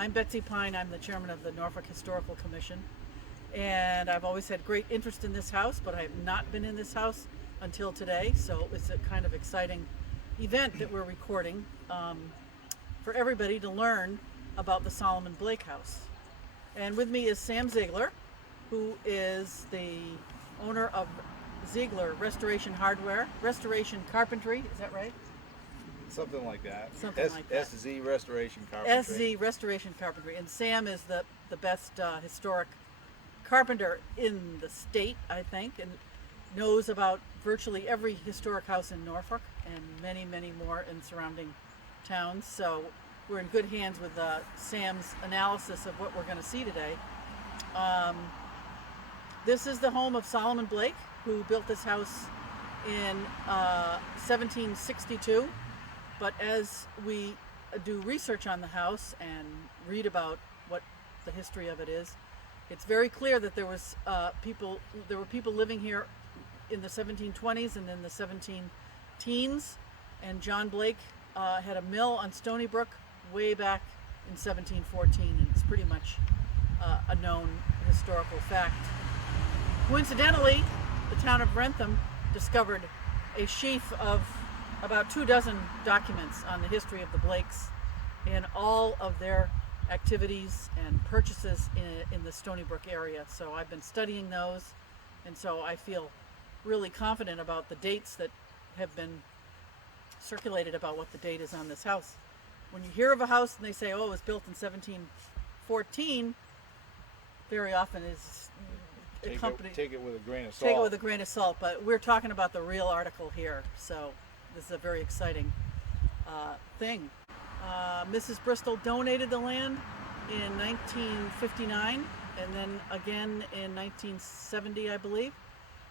I'm Betsy Pyne. I'm the chairman of the Norfolk Historical Commission. And I've always had great interest in this house, but I have not been in this house until today. So it's a kind of exciting event that we're recording for everybody to learn about the Solomon Blake House. And with me is Sam Zeigler, who is the owner of Zeigler Restoration Carpentry. Is that right? Something like that. Something like that. SZ Restoration Carpentry. SZ Restoration Carpentry. And Sam is the best historic carpenter in the state, I think, and knows about virtually every historic house in Norfolk and many, many more in surrounding towns. So we're in good hands with Sam's analysis of what we're going to see today. This is the home of Solomon Blake, who built this house in 1762. But as we do research on the house and read about what the history of it is, it's very clear that there were people living here in the 1720s and in the 17 teens. And John Blake had a mill on Stony Brook way back in 1714, and it's pretty much a known historical fact. Coincidentally, the town of Wrentham discovered a sheaf of about 24 documents on the history of the Blakes and all of their activities and purchases in the Stony Brook area. So I've been studying those, and so I feel really confident about the dates that have been circulated about what the date is on this house. When you hear of a house and they say, oh, it was built in 1714, very often is Take it with a grain of salt. Take it with a grain of salt, but we're talking about the real article here, so this is a very exciting thing. Mrs. Bristol donated the land in 1959 and then again in 1970, I believe.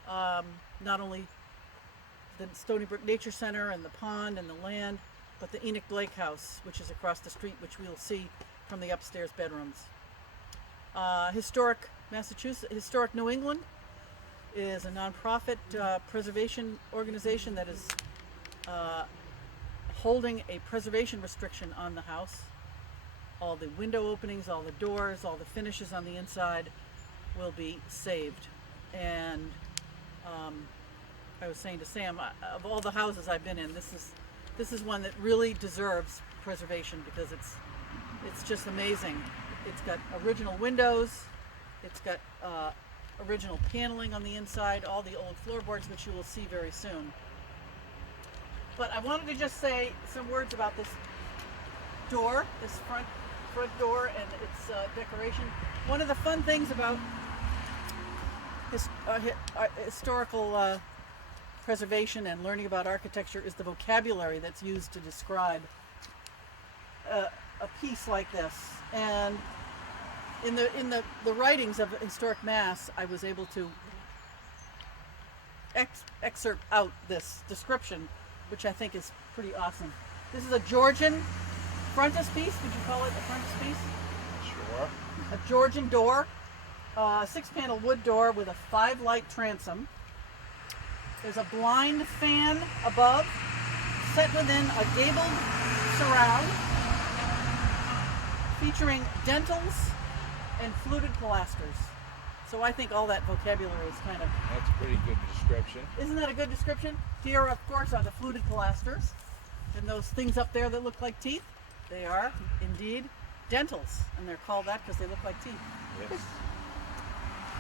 Not only the Stony Brook Nature Center and the pond and the land, but the Enoch Blake House, which is across the street, which we'll see from the upstairs bedrooms. Historic New England is a nonprofit preservation organization that is holding a preservation restriction on the house. All the window openings, all the doors, all the finishes on the inside will be saved. And I was saying to Sam, of all the houses I've been in, this is one that really deserves preservation because it's just amazing. It's got original windows. It's got original paneling on the inside, all the old floorboards, which you will see very soon. But I wanted to just say some words about this door, this front door and its decoration. One of the fun things about historical preservation and learning about architecture is the vocabulary that's used to describe a piece like this. And in the writings of Historic Mass, I was able to excerpt out this description, which I think is pretty awesome. This is a Georgian frontispiece. Would you call it a frontispiece? Sure. A Georgian door, a 6-panel wood door with a 5-light transom. There's a blind fan above, set within a gabled surround, featuring dentils and fluted pilasters. So I think all that vocabulary is kind of... That's a pretty good description. Isn't that a good description? Here, of course, are the fluted pilasters. And those things up there that look like teeth, they are indeed dentils. And they're called that because they look like teeth. Yes.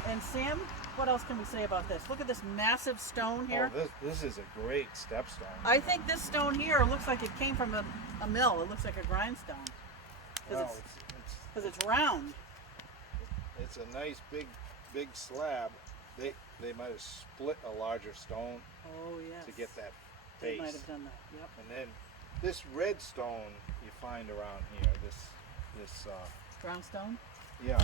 And Sam, what else can we say about this? Look at this massive stone here. Oh, this is a great stepstone. I think this stone here looks like it came from a mill. It looks like a grindstone. Well, Because it's round. it's a nice big slab. They might have split a larger stone Oh, yes. to get that They base. might have done that, yep. And then this red stone you find around here, this Brownstone? yeah,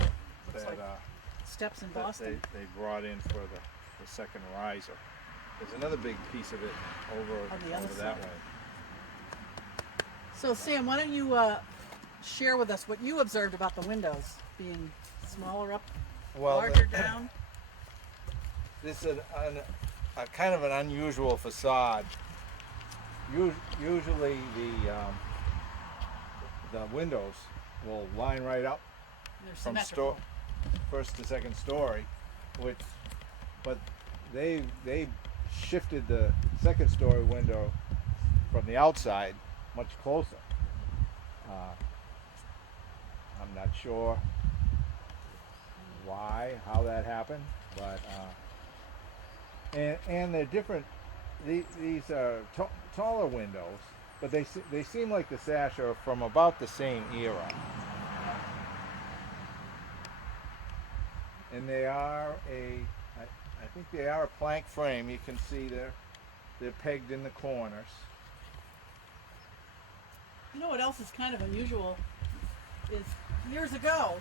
Looks that, like steps in that Boston. they brought in for the second riser. There's another big piece of it over the other that side. way. So Sam, why don't you share with us what you observed about the windows being smaller up, larger down? This is a kind of an unusual facade. Usually the windows will line right up They're from symmetrical. first to second story, but they shifted the second story window from the outside much closer. I'm not sure how that happened, but and they're different. These are taller windows, but they seem like the sash are from about the same era. And they are I think they are a plank frame. You can see they're pegged in the corners. You know what else is kind of unusual is years ago,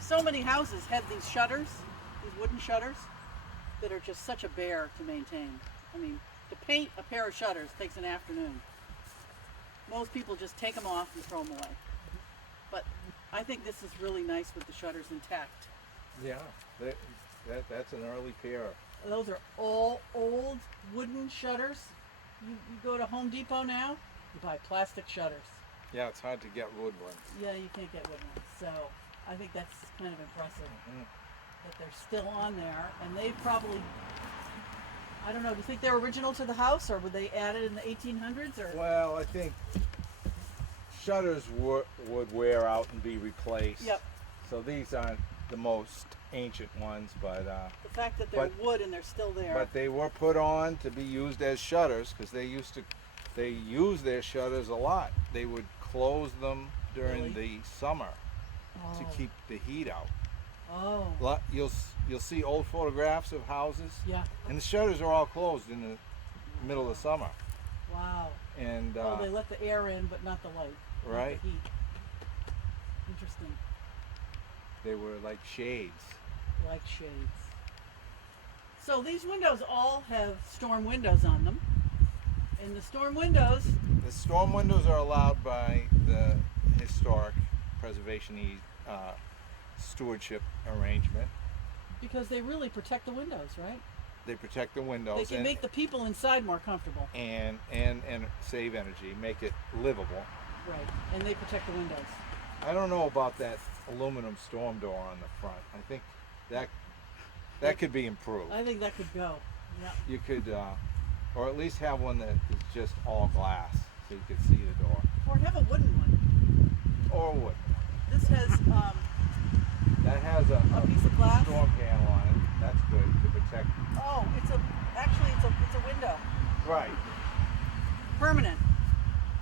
so many houses had these shutters, these wooden shutters, that are just such a bear to maintain. I mean, to paint a pair of shutters takes an afternoon. Most people just take them off and throw them away. But I think this is really nice with the shutters intact. Yeah, that's an early pair. Those are all old wooden shutters. You go to Home Depot now, you buy plastic shutters. Yeah, it's hard to get wood ones. Yeah, you can't get wood ones. So I think that's kind of impressive that they're still on there. And they probably, I don't know, do you think they're original to the house, or were they added in the 1800s? Or Well, I think shutters would wear out and be replaced. Yep. So these aren't the most ancient ones, but the fact that they're wood and they're still there. but they were put on to be used as shutters because they used their shutters a lot. They would close them during the summer to keep the heat out. Oh. You'll see old photographs of houses, Yeah. and the shutters are all closed in the middle of the summer. Wow. And They let the air in, but not the light. not Right. the heat. Interesting. they were like shades. Like shades. So these windows all have storm windows on them. And the storm windows, The storm windows are allowed by the historic preservation stewardship arrangement. because they really protect the windows, right? They protect the They windows can make the people inside more comfortable. and save energy, make it livable. Right. And they protect the windows. I don't know about that aluminum storm door on the front. I think that could be improved. I think that could go. Yeah. You could, or at least have one that is just all glass, so you could see the door. Or have a wooden one. Or wood. This has That has a piece of glass. storm panel on it. That's good to protect. Oh, it's a window. Right. Permanent.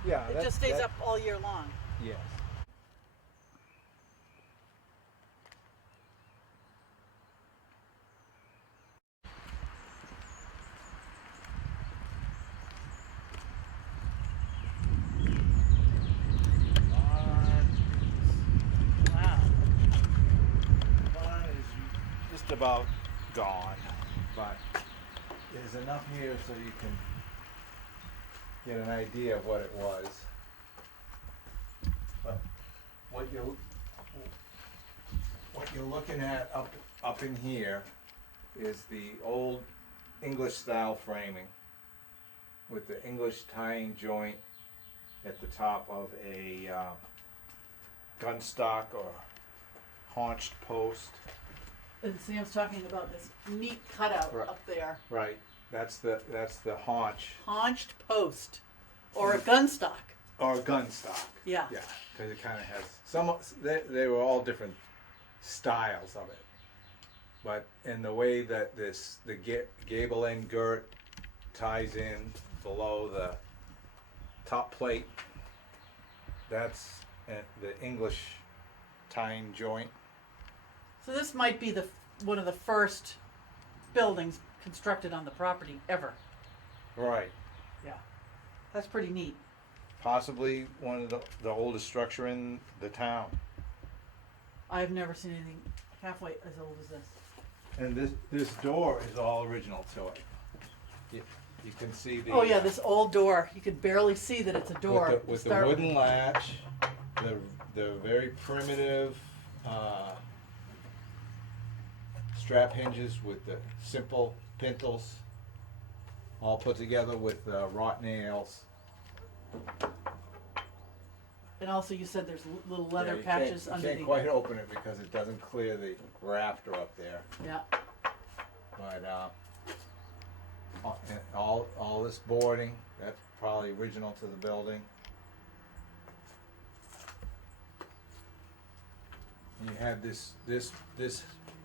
Yeah. It just stays up all year long. Yes. Wow. Barn is just about gone, but there's enough here so you can get an idea of what it was. But what you're looking at up in here is the old English style framing with the English tying joint at the top of a gun stock or haunched post. And Sam's talking about this neat cutout Right. up there. Right. That's the haunch Haunched post. Or a gun stock. or gun stock. Yeah. Yeah, because it kind of has some. They were all different styles of it, but in the way that the gable end girt ties in below the top plate, that's the English tying joint. So this might be one of the first buildings constructed on the property ever. Right. Yeah. That's pretty neat. Possibly one of the oldest structure in the town. I've never seen anything halfway as old as this. And this door is all original to it. You can see the. Oh yeah, this old door. You could barely see that it's a door. With the wooden latch, the very primitive strap hinges with the simple pintles, all put together with wrought nails. And also, you said there's little leather you patches can't, underneath. You can't quite open it because it doesn't clear the rafter up there. Yeah. But and all this boarding, that's probably original to the building. You have this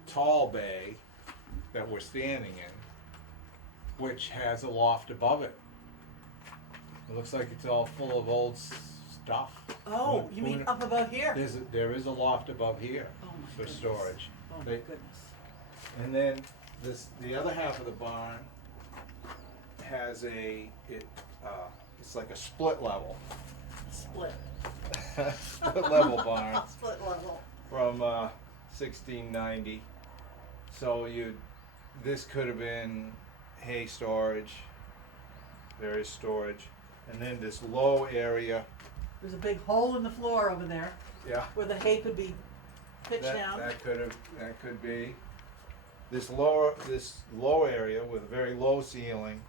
tall bay that we're standing in, which has a loft above it. It looks like it's all full of old stuff. Oh, you mean up above here? There is a loft above here Oh my for goodness. storage. Oh my They- goodness. And then the other half of the barn has it's like a split level. Split. Split level barn Split level. from 1690. So this could have been hay storage, various storage, and then this low area. There's a big hole in the floor over there Yeah. where the hay could be pitched down. That could be this low area with a very low ceiling.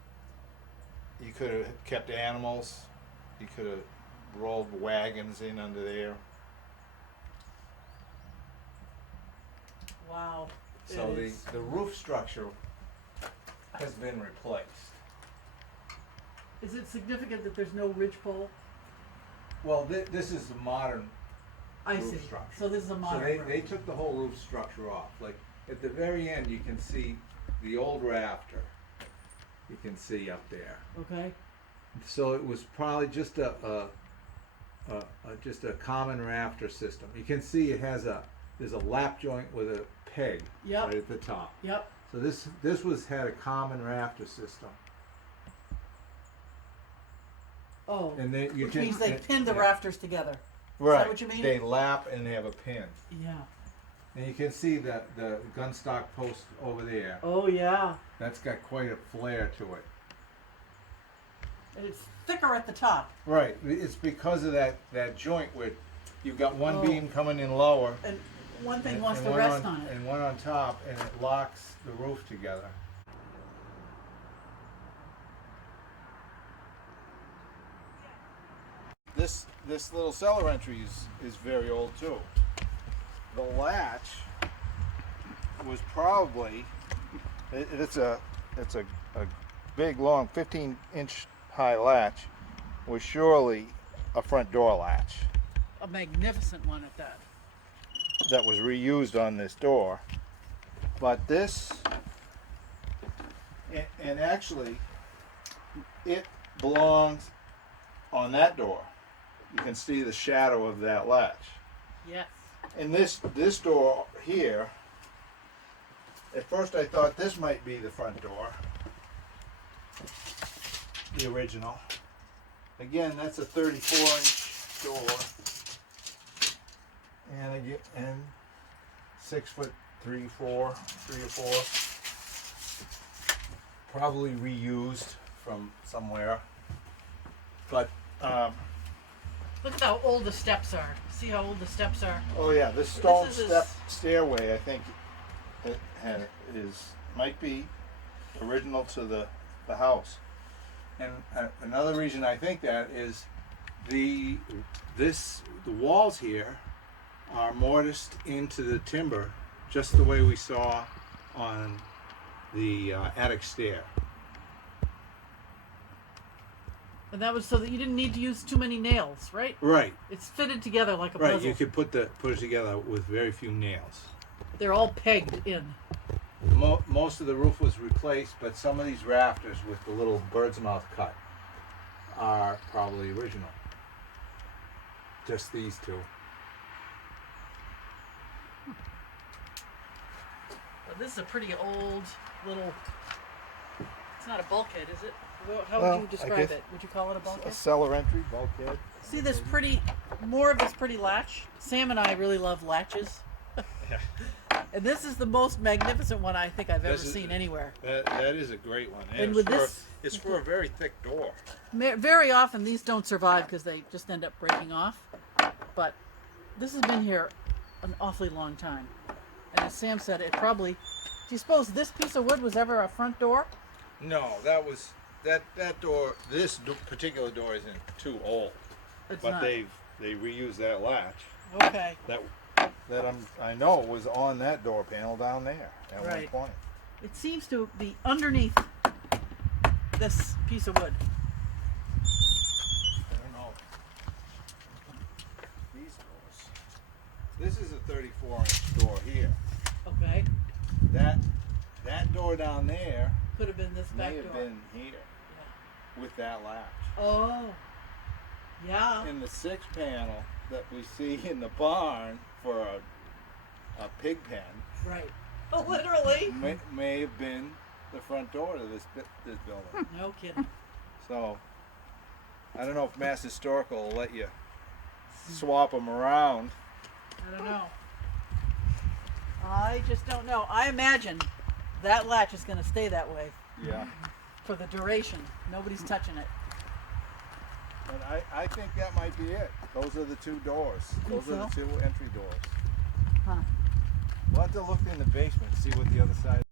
You could have kept animals. You could have rolled wagons in under there. Wow. So It is. the roof structure has been replaced. Is it significant that there's no ridge pole? Well, this is the modern I roof see. structure. So this is a modern So roof. they took the whole roof structure off. Like at the very end, you can see the old rafter. You can see up there. Okay. So it was probably just a common rafter system. You can see there's a lap joint with a peg Yep. right at the top. Yep. So this had a common rafter system. Oh. And then you Which can means they pinned the yeah. rafters together. Right. what you mean? They lap and they have a pin. Yeah. And you can see the gunstock post over there. Oh yeah. That's got quite a flare to it. And it's thicker at the top. Right. It's because of that joint where you've got one Oh. beam coming in lower. And one thing and- wants and to one rest on it. And one on top, and it locks the roof together. This little cellar entry is very old too. The latch was probably it's a big long 15-inch high latch was surely a front door latch A magnificent one at that. that was reused on this door. But this and actually it belongs on that door. You can see the shadow of that latch. Yes. And this door here, at first I thought this might be the front door, the original. Again, that's a 34-inch door, and 6 foot 3 or 4, probably reused from somewhere. But Look at how old the steps are. See how old the steps are? oh yeah, this stone This is step stairway, I think, might be original to the house. And another reason I think that is the walls here are mortised into the timber, just the way we saw on the attic stair. And that was so that you didn't need to use too many nails, right? Right, It's fitted together like a right. puzzle. You could put it together with very few nails. They're all pegged in. Most of the roof was replaced, but some of these rafters with the little bird's mouth cut are probably original. Just these two. But this is a pretty old little. It's not a bulkhead, is it? How Well, would you I describe guess it? Would you call it a bulkhead? cellar entry, bulkhead. See this more of this pretty latch? Sam and I really love latches. And this is the most magnificent one I think I've ever seen anywhere. That is a great one. And with this, it's for a very thick door. very often these don't survive because they just end up breaking off. But this has been here an awfully long time. And as Sam said, it probably. Do you suppose this piece of wood was ever a front door? No, that was that door. This particular door isn't too old, It's but not. they've they reused that latch Okay. that I know was on that door panel down there at Right. one point. It seems to be underneath this piece of wood. I don't know. These doors. This is a 34-inch door here. Okay. That door down there Could have been this back may door. have been here Yeah. with that latch. Oh. Yeah. And the 6 panel that we see in the barn for a pig pen Right. Oh, literally. may have been the front door to this building. No kidding. So I don't know if Mass Historical will let you swap them around. I don't know. I just don't know. I imagine that latch is going to stay that way Yeah. for the duration. Nobody's touching it. But I think that might be it. Those are the 2 doors. Think Those are the so? 2 entry doors. Huh. We'll have to look in the basement and see what the other side